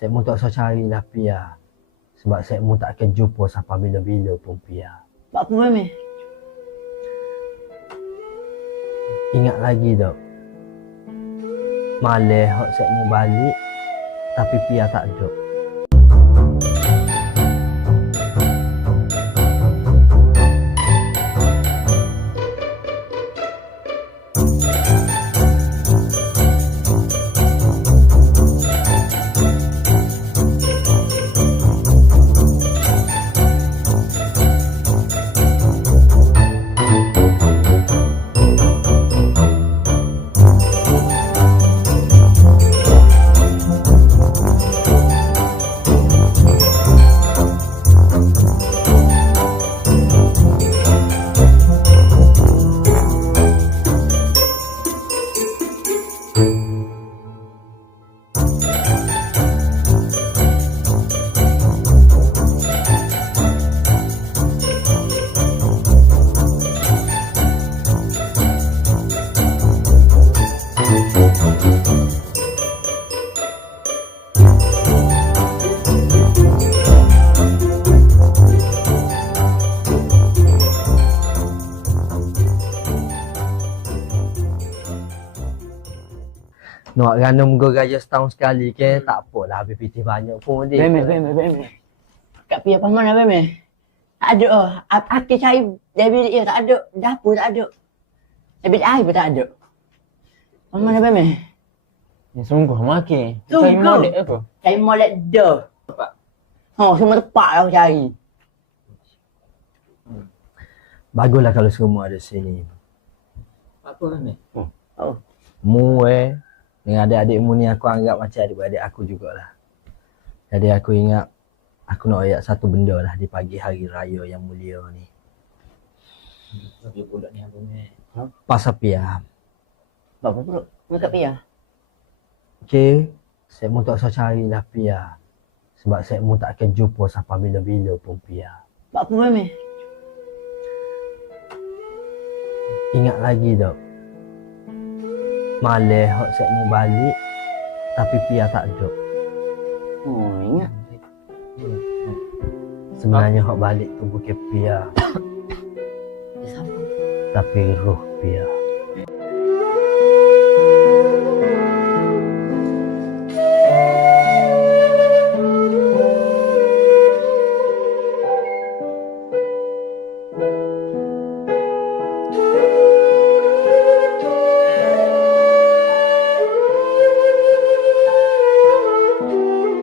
Saya mu tak usah carilah Pia. Sebab saya mu tak akan jumpa sampai bila-bila pun Pia. Buat apa Mami? Ingat lagi tak? Malah hak saya mu balik tapi Pia tak ada. Nak ranum gaya setahun sekali ke, tak apalah habis pitih banyak pun dia. Beme. Kat Pia paman lah Beme. Tak ada oh. Akhir cari dari bilik dia tak ada. Dapur tak ada. Dari bilik air pun tak ada. Paman lah Beme. Ni sungguh makin. Sungguh. Cari molek apa? Cari molek dah. Semua tempat lah aku cari. Baguslah kalau semua ada sini. Apa ni? Mu dengan adik-adikmu ni aku anggap macam adik-adik aku jugalah. Jadi aku ingat aku nak ayat satu benda lah di pagi hari raya yang mulia ni. Tapi budak ni apa ni? Pasal Pia. Apa pula? Kat Pia. Okay, saya mu tak usah carilah Pia. Sebab saya mu tak akan jumpa sampai bila-bila pun Pia. Buat apa Mami? Ingat lagi tak? Malah hak saya mu balik tapi Pia tak ada. Ingat. Sebenarnya hak balik tu bukan Pia. Siapa? Tapi roh Pia.